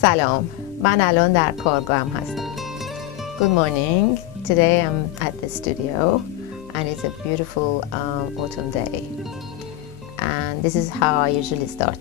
سلام، من الان در کارگاهم هستم. Good morning. Today I'm at the studio and it's a beautiful autumn day. And this is how I usually start.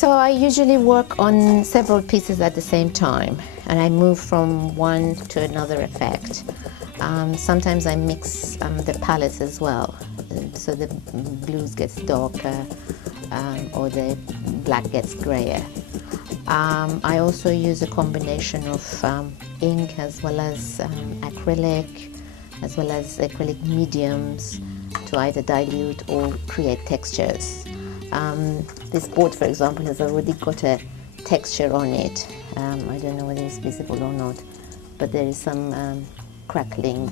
So I usually work on several pieces at the same time, and I move from one to another effect. Sometimes I mix the palettes as well, so the blues gets darker or the black gets grayer. I also use a combination of ink as well as acrylic, as well as acrylic mediums to either dilute or create textures. This board, for example, has already got a texture on it. I don't know whether it's visible or not, but there is some crackling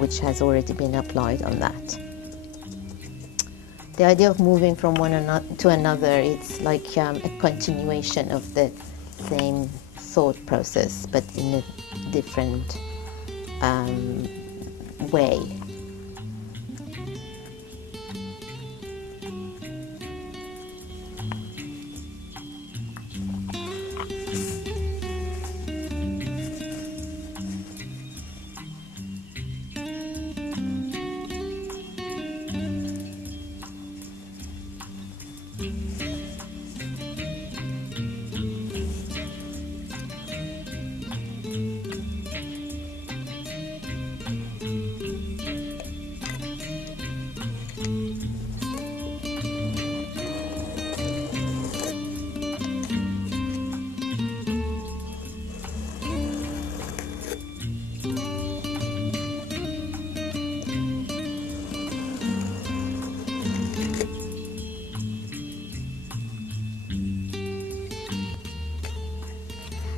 which has already been applied on that. The idea of moving from one to another, it's like a continuation of the same thought process, but in a different way.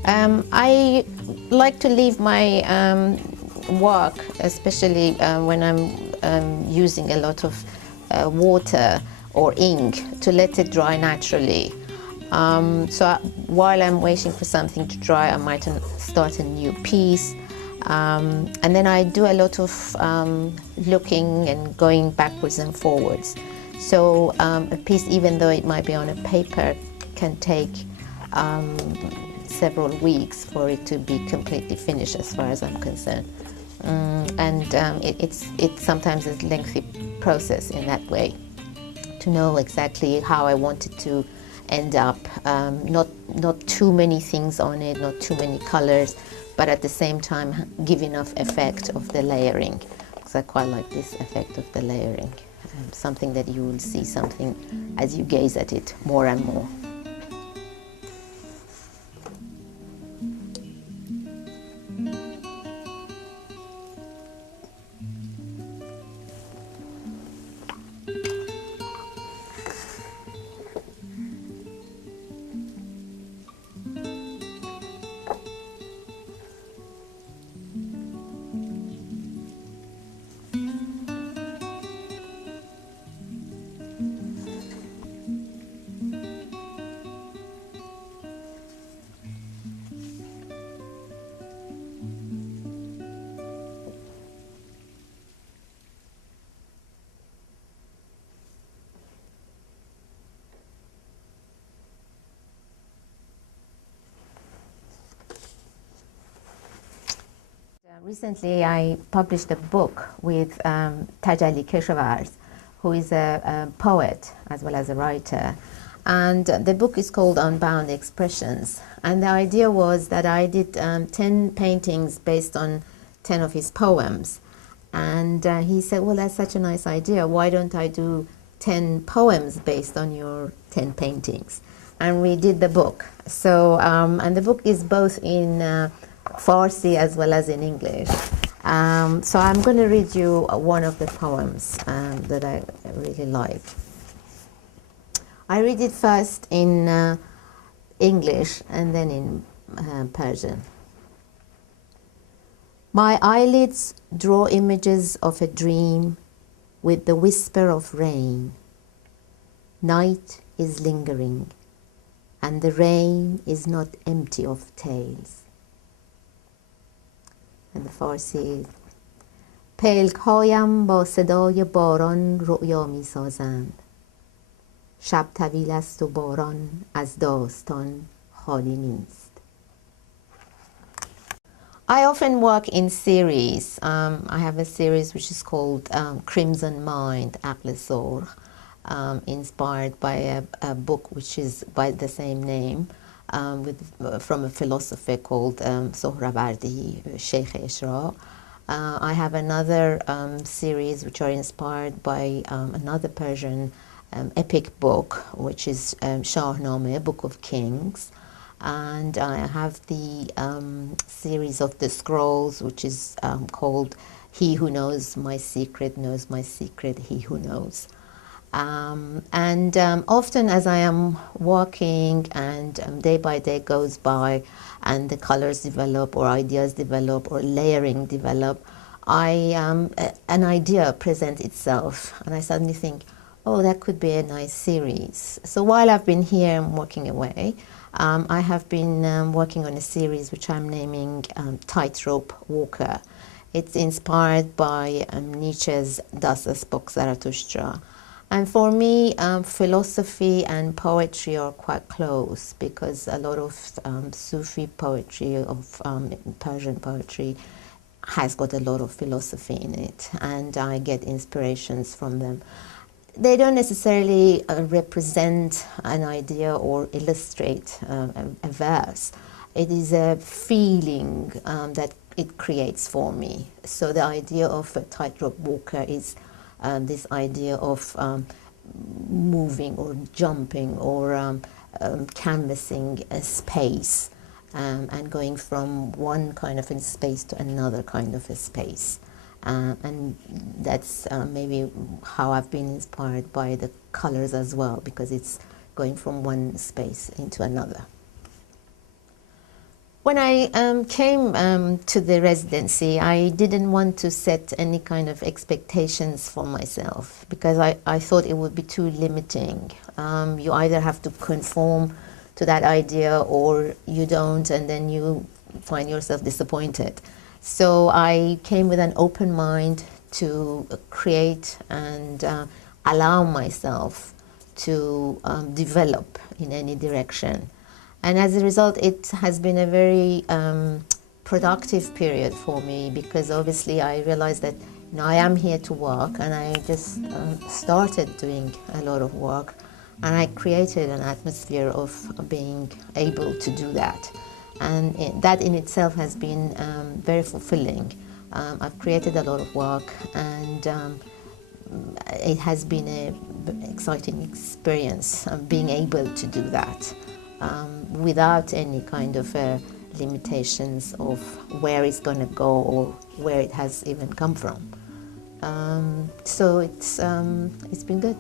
I like to leave my work, especially when I'm using a lot of water or ink, to let it dry naturally. While I'm waiting for something to dry, I might start a new piece. And then I do a lot of looking and going backwards and forwards. So a piece, even though it might be on a paper, can take several weeks for it to be completely finished, as far as I'm concerned. It's sometimes a lengthy process in that way, to know exactly how I want it to end up. Not too many things on it, not too many colors, but at the same time give enough effect of the layering, because I quite like this effect of the layering. Something that you will see something as you gaze at it more and more. Recently, I published a book with Tajalli Keshawars, who is a poet as well as a writer. And the book is called Unbound Expressions. And the idea was that I did 10 paintings based on 10 of his poems. And he said, well, that's such a nice idea. Why don't I do 10 poems based on your 10 paintings? And we did the book. So, and the book is both in Farsi as well as in English. So I'm going to read you one of the poems that I really like. I read it first in English and then in Persian. My eyelids draw images of a dream with the whisper of rain. Night is lingering, and the rain is not empty of tales. And the Farsi, پلک‌هایم با صدای باران رؤیا می‌سازند. شب طویل است و باران از داستان خالی نیست. I often work in series. I have a series which is called Crimson Mind, عقل سرخ, inspired by a book which is by the same name. From a philosopher called Sohrawardi, Sheikh Ishraq. I have another series which are inspired by another Persian epic book, which is Shahnameh, Book of Kings. And I have the series of the scrolls, which is called He Who Knows My Secret Knows My Secret, He Who Knows. Often as I am working and day by day goes by and the colors develop or ideas develop or layering develop, an idea presents itself and I suddenly think, oh, that could be a nice series. So while I've been here working away, I have been working on a series which I'm naming Tightrope Walker. It's inspired by Nietzsche's Das Buch Zarathustra. And for me, philosophy and poetry are quite close because a lot of Sufi poetry, of Persian poetry, has got a lot of philosophy in it, and I get inspirations from them. They don't necessarily represent an idea or illustrate a verse. It is a feeling that it creates for me. So the idea of a tightrope walker is this idea of moving or jumping or canvassing a space and going from one kind of a space to another kind of a space. And that's maybe how I've been inspired by the colors as well, because it's going from one space into another. When I came to the residency, I didn't want to set any kind of expectations for myself because I thought it would be too limiting. You either have to conform to that idea or you don't, and then you find yourself disappointed. So I came with an open mind to create and allow myself to develop in any direction. And as a result, it has been a very productive period for me because obviously I realized that I am here to work, and I just started doing a lot of work, and I created an atmosphere of being able to do that. And that in itself has been very fulfilling. I've created a lot of work, and it has been an exciting experience being able to do that. Without any kind of limitations of where it's going to go or where it has even come from. So it's been good.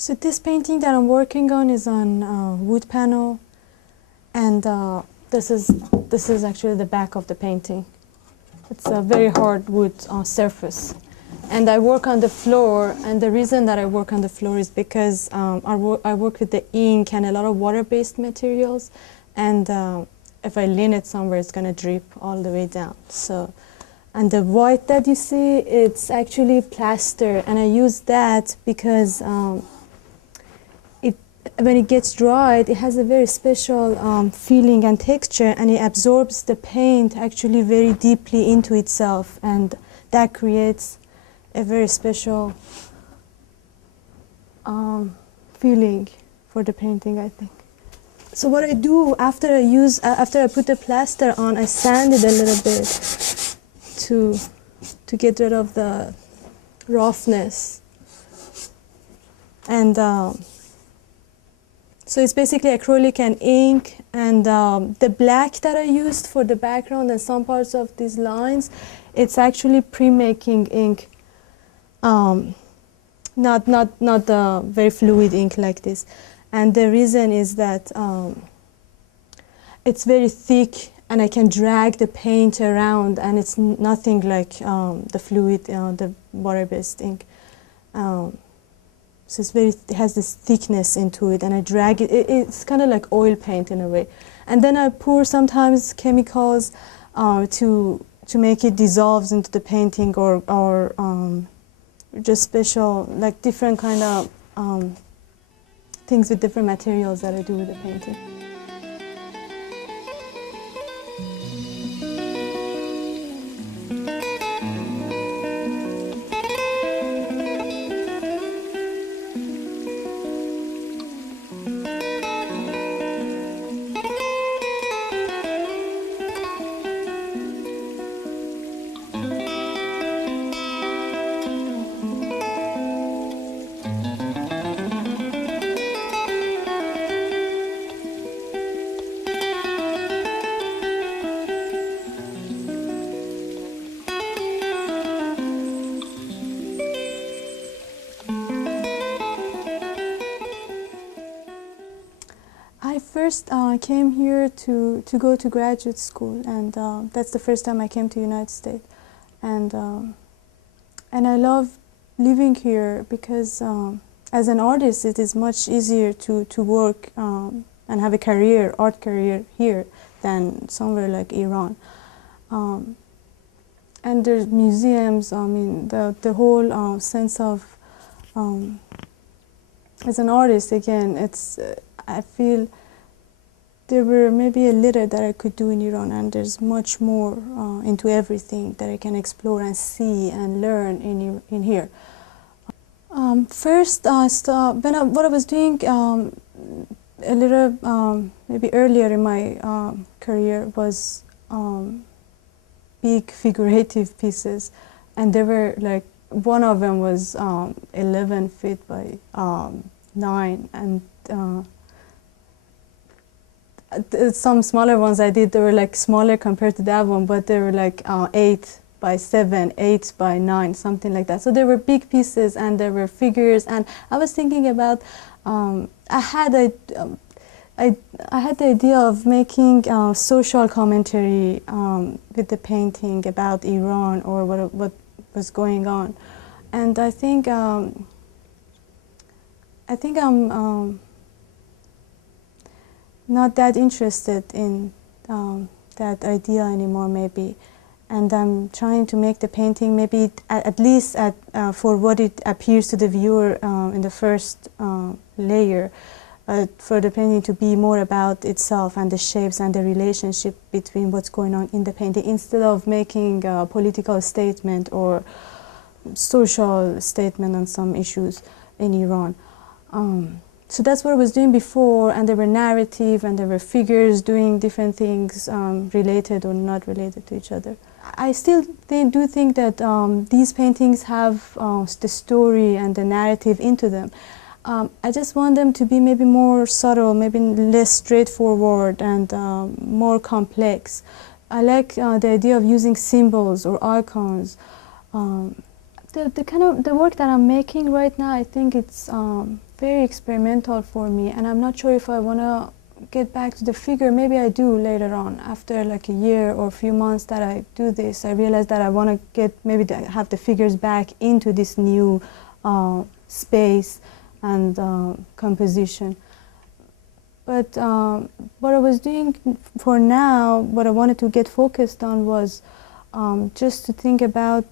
So this painting that I'm working on is on wood panel, and this is actually the back of the painting. It's a very hard wood surface, and I work on the floor. And the reason that I work on the floor is because I work with the ink and a lot of water-based materials, and if I lean it somewhere, it's going to drip all the way down. So. And the white that you see, it's actually plaster, and I use that because when it gets dried, it has a very special feeling and texture, and it absorbs the paint actually very deeply into itself, and that creates a very special feeling for the painting, I think. So what I do after I put the plaster on, I sand it a little bit to get rid of the roughness, and so it's basically acrylic and ink, and the black that I used for the background and some parts of these lines, it's actually pre-making ink, not the very fluid ink like this, and the reason is that it's very thick, and I can drag the paint around, and it's nothing like the fluid, the water-based ink. So it has this thickness into it, and I drag it. It's kind of like oil paint in a way. And then I pour sometimes chemicals to make it dissolves into the painting, or just special, like different kind of things with different materials that I do with the painting. I first came here to go to graduate school, and that's the first time I came to United States. And I love living here because as an artist it is much easier to work and have a career, art career here than somewhere like Iran. And there's museums, I mean the whole sense of, as an artist again, it's I feel there were maybe a little that I could do in Iran, and there's much more into everything that I can explore and see and learn in here. First, what I was doing a little maybe earlier in my career was big figurative pieces, and there were like, one of them was 11 feet by 9, and some smaller ones I did, they were like smaller compared to that one, but they were like 8 by 7, 8 by 9, something like that. So they were big pieces, and there were figures, and I was thinking about, I had the idea of making social commentary with the painting about Iran or what was going on, and I think I'm not that interested in that idea anymore, maybe, and I'm trying to make the painting maybe at least for what it appears to the viewer in the first layer, for the painting to be more about itself and the shapes and the relationship between what's going on in the painting, instead of making a political statement or social statement on some issues in Iran. So that's what I was doing before, and there were narrative and there were figures doing different things related or not related to each other. I still do think that these paintings have the story and the narrative into them. I just want them to be maybe more subtle, maybe less straightforward and more complex. I like the idea of using symbols or icons. The kind of the work that I'm making right now, I think it's very experimental for me, and I'm not sure if I want to get back to the figure. Maybe I do later on, after like a year or a few months that I do this. I realize that I want to get have the figures back into this new space and composition. But what I was doing for now, what I wanted to get focused on was just to think about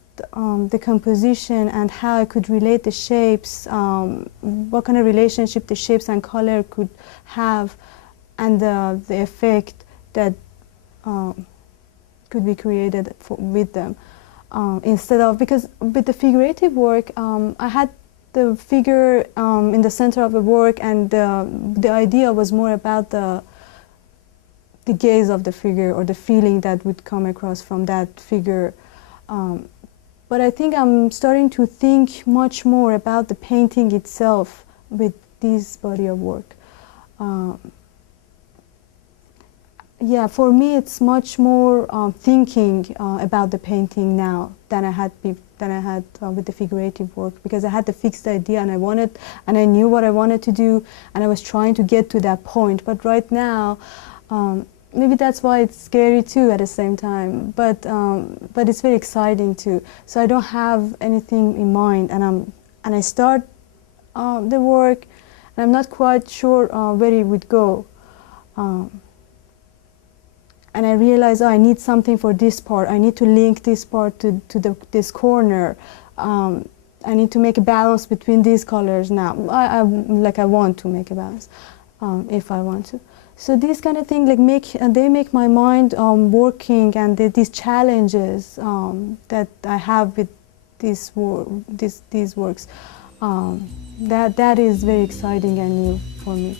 the composition and how I could relate the shapes, what kind of relationship the shapes and color could have, and the effect that could be created with them. Instead of, because with the figurative work, I had the figure in the center of the work, and the idea was more about the gaze of the figure or the feeling that would come across from that figure. But I think I'm starting to think much more about the painting itself with this body of work. Yeah, for me it's much more thinking about the painting now than I had with the figurative work, because I had the fixed idea and I knew what I wanted to do, and I was trying to get to that point. But right now, maybe that's why it's scary too at the same time, but it's very exciting too. So I don't have anything in mind, and I start the work, and I'm not quite sure where it would go. and I realize, oh, I need something for this part. I need to link this part to this corner. I need to make a balance between these colors now. I want to make a balance if I want to. So these kind of things they make my mind working, and these challenges that I have with these works, that is very exciting and new for me.